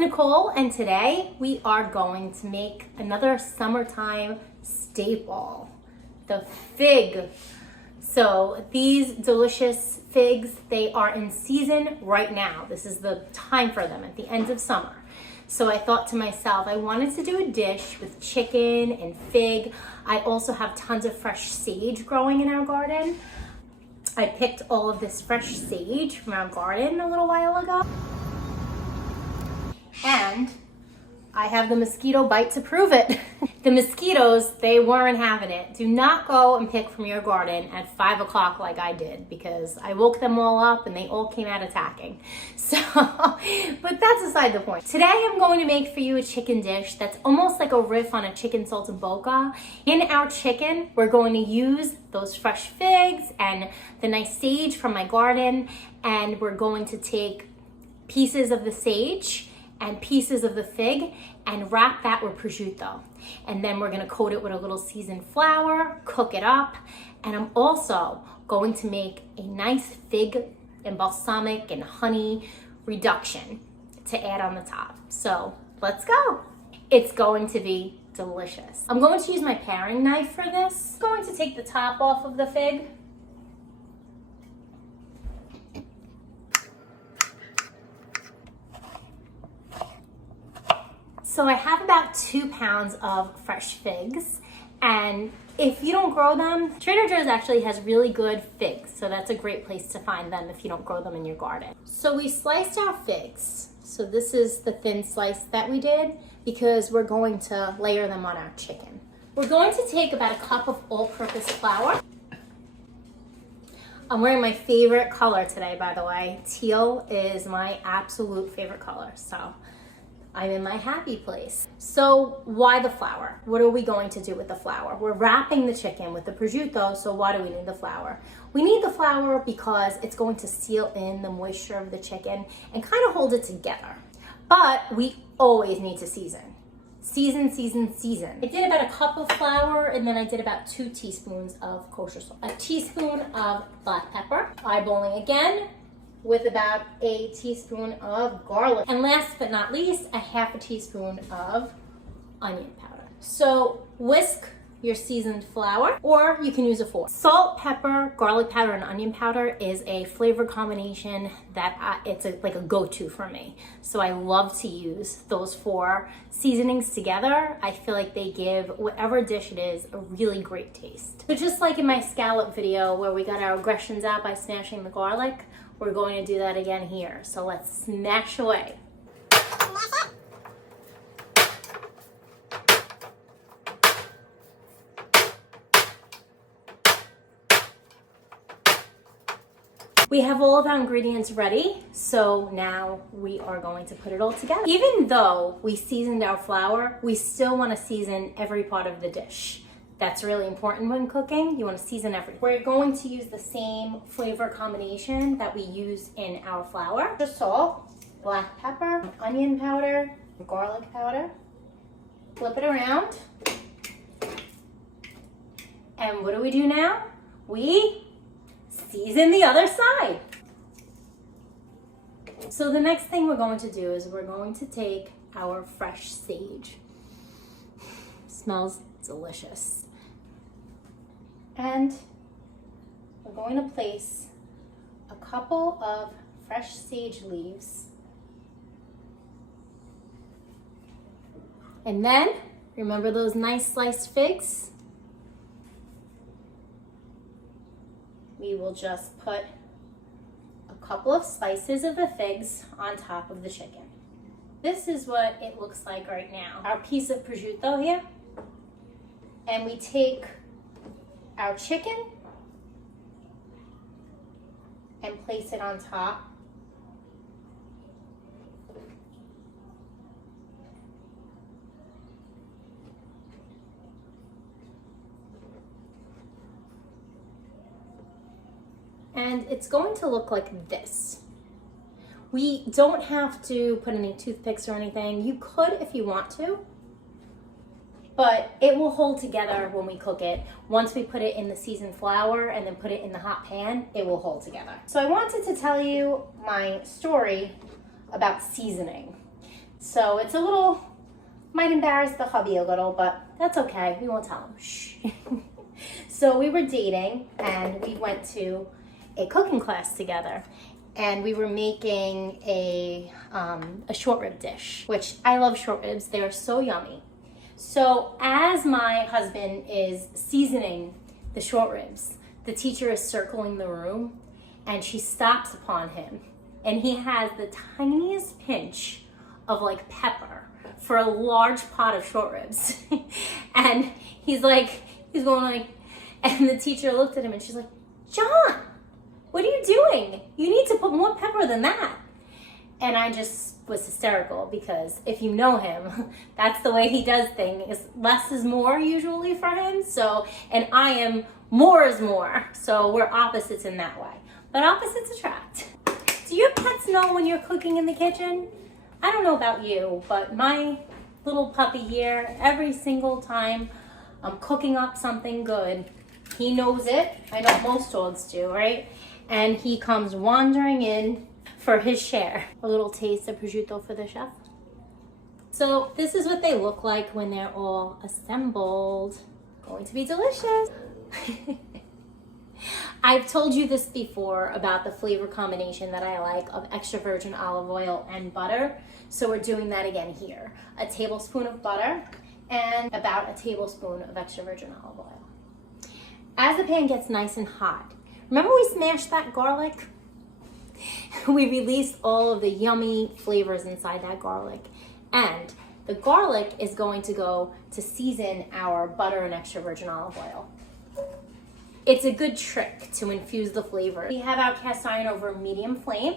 Nicole, and today we are going to make another summertime staple, the fig. So these delicious figs, they are in season right now. This is the time for them at the end of summer. So I thought to myself, I wanted to do a dish with chicken and fig. I also have tons of fresh sage growing in our garden. I picked all of this fresh sage from our garden a little while ago. And I have the mosquito bite to prove it. The mosquitoes, they weren't having it. Do not go and pick from your garden at 5 o'clock like I did, because I woke them all up and they all came out attacking. So, but that's aside the point. Today I'm going to make for you a chicken dish that's almost like a riff on a chicken saltimbocca. In our chicken, we're going to use those fresh figs and the nice sage from my garden, and we're going to take pieces of the sage and pieces of the fig and wrap that with prosciutto. And then we're gonna coat it with a little seasoned flour, cook it up, and I'm also going to make a nice fig and balsamic and honey reduction to add on the top. So let's go. It's going to be delicious. I'm going to use my paring knife for this. I'm going to take the top off of the fig. So I have about 2 pounds of fresh figs, and if you don't grow them, Trader Joe's actually has really good figs, so that's a great place to find them if you don't grow them in your garden. So we sliced our figs. So this is the thin slice that we did because we're going to layer them on our chicken. We're going to take about a cup of all-purpose flour. I'm wearing my favorite color today, by the way. Teal is my absolute favorite color, so I'm in my happy place. So why the flour? What are we going to do with the flour? We're wrapping the chicken with the prosciutto, so why do we need the flour? We need the flour because it's going to seal in the moisture of the chicken and kind of hold it together. But we always need to season. Season, season, season. I did about a cup of flour, and then I did about 2 teaspoons of kosher salt. A teaspoon of black pepper. Eyeballing again, with about a teaspoon of garlic. And last but not least, a half a teaspoon of onion powder. So whisk your seasoned flour, or you can use a fork. Salt, pepper, garlic powder, and onion powder is a flavor combination that it's like a go-to for me. So I love to use those 4 seasonings together. I feel like they give whatever dish it is a really great taste. So just like in my scallop video where we got our aggressions out by smashing the garlic, we're going to do that again here. So let's smash away. We have all of our ingredients ready, so now we are going to put it all together. Even though we seasoned our flour, we still want to season every part of the dish. That's really important when cooking. You want to season everything. We're going to use the same flavor combination that we use in our flour. Just salt, black pepper, onion powder, garlic powder. Flip it around. And what do we do now? We season the other side. So the next thing we're going to do is we're going to take our fresh sage. Smells delicious. And we're going to place a couple of fresh sage leaves. And then, remember those nice sliced figs? We will just put a couple of slices of the figs on top of the chicken. This is what it looks like right now. Our piece of prosciutto here. And we take our chicken and place it on top. And it's going to look like this. We don't have to put any toothpicks or anything. You could if you want to, but it will hold together when we cook it. Once we put it in the seasoned flour and then put it in the hot pan, it will hold together. So I wanted to tell you my story about seasoning. So it's a little, might embarrass the hubby a little, but that's okay. We won't tell him. Shh. So we were dating and we went to a cooking class together. And we were making a short rib dish, which I love short ribs. They are so yummy. So as my husband is seasoning the short ribs, the teacher is circling the room and she stops upon him. And he has the tiniest pinch of like pepper for a large pot of short ribs. And he's going like, and the teacher looked at him and she's like, John, what are you doing? You need to put more pepper than that. And I just was hysterical because if you know him, that's the way he does things. Less is more usually for him. So, and I am more is more. So we're opposites in that way. But opposites attract. Do your pets know when you're cooking in the kitchen? I don't know about you, but my little puppy here, every single time I'm cooking up something good, he knows it. I know most dogs do, right? And he comes wandering in for his share. A little taste of prosciutto for the chef. So this is what they look like when they're all assembled. Going to be delicious. I've told you this before about the flavor combination that I like of extra virgin olive oil and butter. So we're doing that again here. A tablespoon of butter and about a tablespoon of extra virgin olive oil. As the pan gets nice and hot, remember we smashed that garlic? We released all of the yummy flavors inside that garlic. And the garlic is going to go to season our butter and extra virgin olive oil. It's a good trick to infuse the flavor. We have our cast iron over medium flame.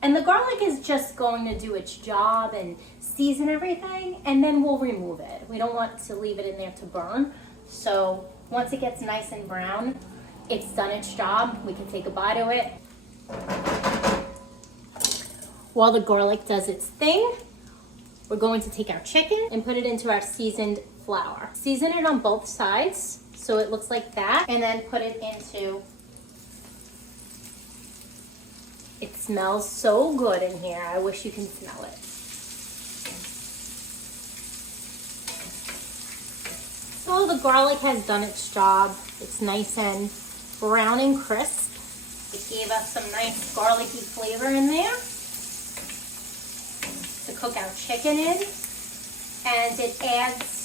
And the garlic is just going to do its job and season everything, and then we'll remove it. We don't want to leave it in there to burn. So once it gets nice and brown, it's done its job. We can take a bite of it. While the garlic does its thing, we're going to take our chicken and put it into our seasoned flour. Season it on both sides so it looks like that, and then put it into, it smells so good in here. I wish you can smell it. So the garlic has done its job. It's nice and brown and crisp. It gave us some nice garlicky flavor in there to cook our chicken in, and it adds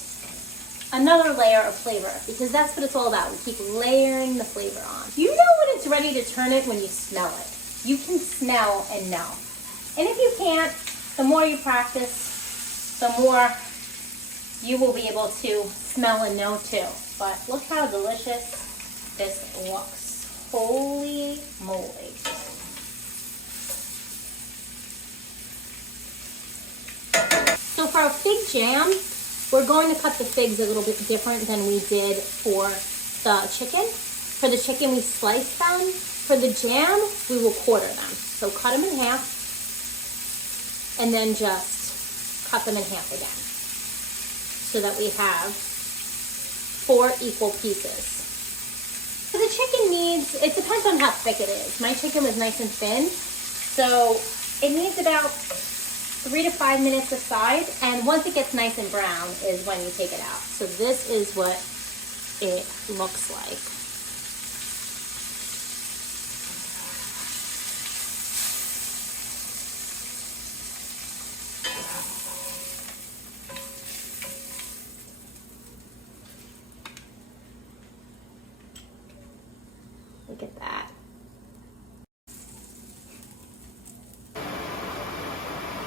another layer of flavor because that's what it's all about. We keep layering the flavor on. You know when it's ready to turn it when you smell it. You can smell and know. And if you can't, the more you practice, the more you will be able to smell and know too. But look how delicious this looks. Holy moly. So for our fig jam, we're going to cut the figs a little bit different than we did for the chicken. For the chicken, we slice them. For the jam, we will quarter them. So cut them in half and then just cut them in half again so that we have 4 equal pieces. So the chicken needs, it depends on how thick it is. My chicken was nice and thin, so it needs about 3 to 5 minutes aside, and once it gets nice and brown is when you take it out. So this is what it looks like. Look at that.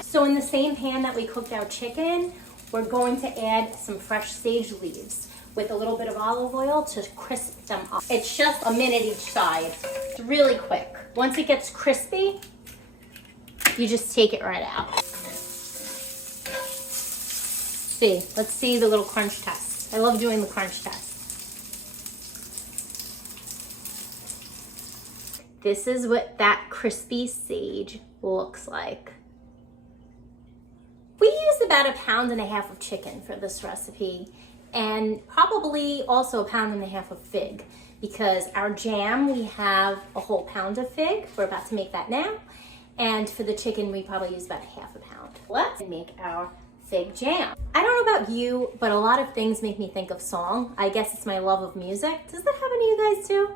So in the same pan that we cooked our chicken, we're going to add some fresh sage leaves with a little bit of olive oil to crisp them up. It's just a minute each side. It's really quick. Once it gets crispy, you just take it right out. See, let's see the little crunch test. I love doing the crunch test. This is what that crispy sage looks like. We used about 1.5 pounds of chicken for this recipe, and probably also 1.5 pounds of fig, because our jam, we have a whole pound of fig. We're about to make that now. And for the chicken, we probably use about ½ pound. Let's make our fig jam. I don't know about you, but a lot of things make me think of song. I guess it's my love of music. Does that happen to you guys too?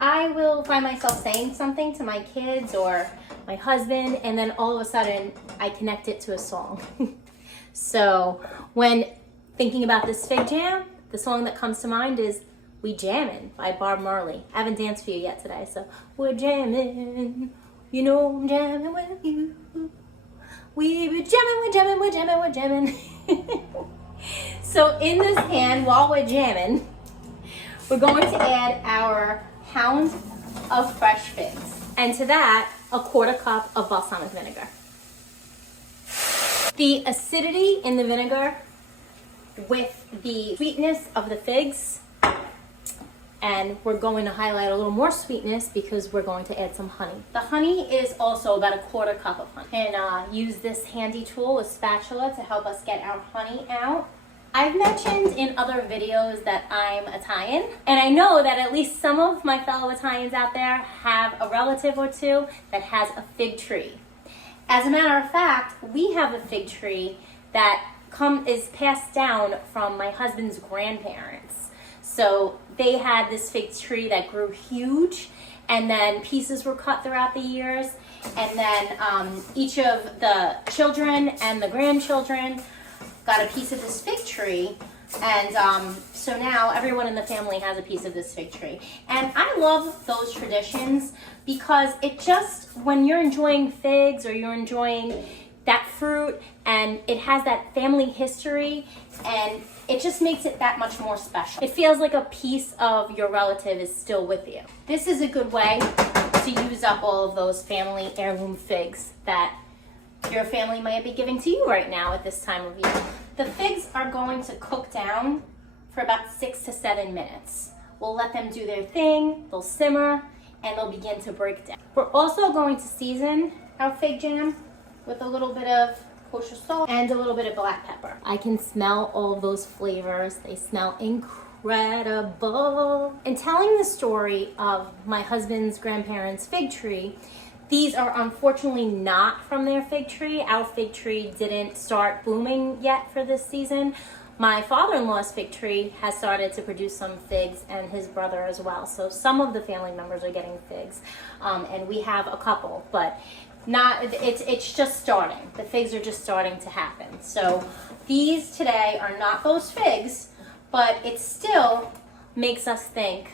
I will find myself saying something to my kids or my husband, and then all of a sudden I connect it to a song. So when thinking about this fig jam, the song that comes to mind is We Jammin' by Bob Marley. I haven't danced for you yet today, so we're jamming. You know I'm jamming with you. We be jamming, we're jamming, we're jamming, we're jamming. So in this pan, while we're jamming, we're going to add our pound of fresh figs. And to that, a ¼ cup of balsamic vinegar. The acidity in the vinegar with the sweetness of the figs, and we're going to highlight a little more sweetness because we're going to add some honey. The honey is also about a ¼ cup of honey. And use this handy tool, a spatula, to help us get our honey out. I've mentioned in other videos that I'm Italian, and I know that at least some of my fellow Italians out there have a relative or two that has a fig tree. As a matter of fact, we have a fig tree that is passed down from my husband's grandparents. So they had this fig tree that grew huge, and then pieces were cut throughout the years, and then each of the children and the grandchildren got a piece of this fig tree, and so now everyone in the family has a piece of this fig tree. And I love those traditions because it just, when you're enjoying figs or you're enjoying that fruit and it has that family history, and it just makes it that much more special. It feels like a piece of your relative is still with you. This is a good way to use up all of those family heirloom figs that your family might be giving to you right now at this time of year. The figs are going to cook down for about 6 to 7 minutes. We'll let them do their thing, they'll simmer, and they'll begin to break down. We're also going to season our fig jam with a little bit of kosher salt and a little bit of black pepper. I can smell all of those flavors. They smell incredible. In telling the story of my husband's grandparents' fig tree, these are unfortunately not from their fig tree. Our fig tree didn't start blooming yet for this season. My father-in-law's fig tree has started to produce some figs, and his brother as well. So some of the family members are getting figs, and we have a couple, but it's just starting. The figs are just starting to happen. So these today are not those figs, but it still makes us think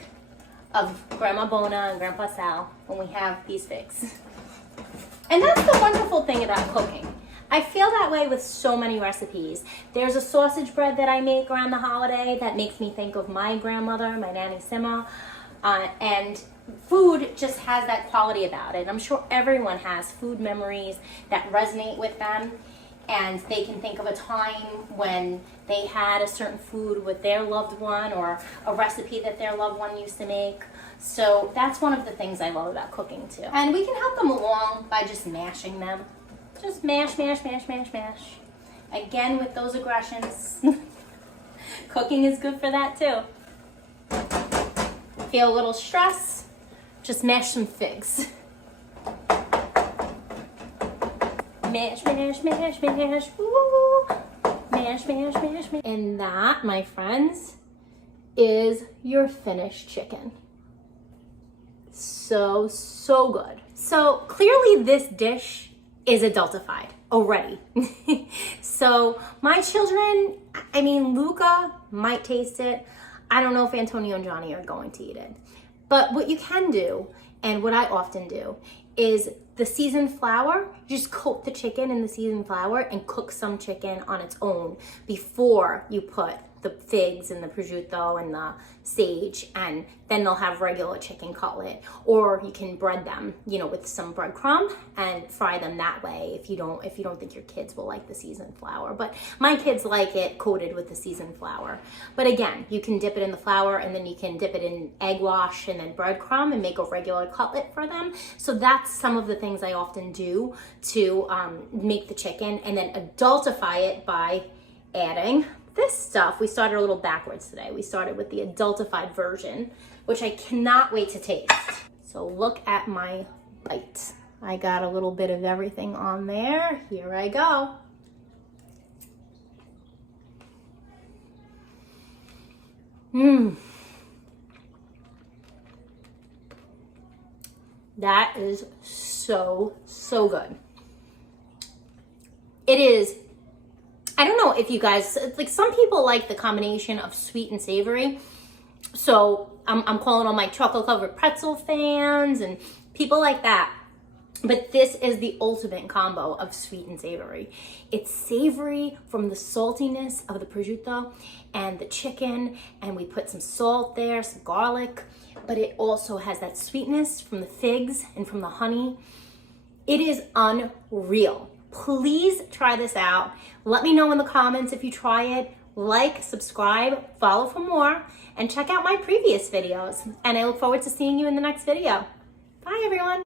of Grandma Bona and Grandpa Sal when we have these figs. And that's the wonderful thing about cooking. I feel that way with so many recipes. There's a sausage bread that I make around the holiday that makes me think of my grandmother, my Nanny Sima, and food just has that quality about it. I'm sure everyone has food memories that resonate with them, and they can think of a time when they had a certain food with their loved one or a recipe that their loved one used to make. So that's one of the things I love about cooking too. And we can help them along by just mashing them. Just mash, mash, mash, mash, mash. Again, with those aggressions. Cooking is good for that too. Feel a little stress? Just mash some figs. Mash, mash, mash, mash, woo! Mash, mash, mash, mash. And that, my friends, is your finished chicken. So, so good. So clearly this dish is adultified already. So my children, I mean, Luca might taste it. I don't know if Antonio and Johnny are going to eat it. But what you can do, and what I often do, is the seasoned flour, you just coat the chicken in the seasoned flour and cook some chicken on its own before you put the figs and the prosciutto and the sage, and then they'll have regular chicken cutlet. Or you can bread them, you know, with some breadcrumb and fry them that way if you don't think your kids will like the seasoned flour. But my kids like it coated with the seasoned flour. But again, you can dip it in the flour, and then you can dip it in egg wash and then breadcrumb and make a regular cutlet for them. So that's some of the things I often do to make the chicken, and then adultify it by adding this stuff. We started a little backwards today. We started with the adultified version, which I cannot wait to taste. So look at my bite. I got a little bit of everything on there. Here I go. That is so, so good. It is, I don't know if you guys, like some people like the combination of sweet and savory. So I'm calling all my chocolate covered pretzel fans and people like that. But this is the ultimate combo of sweet and savory. It's savory from the saltiness of the prosciutto and the chicken, and we put some salt there, some garlic, but it also has that sweetness from the figs and from the honey. It is unreal. Please try this out. Let me know in the comments if you try it. Like, subscribe, follow for more, and check out my previous videos. And I look forward to seeing you in the next video. Bye, everyone.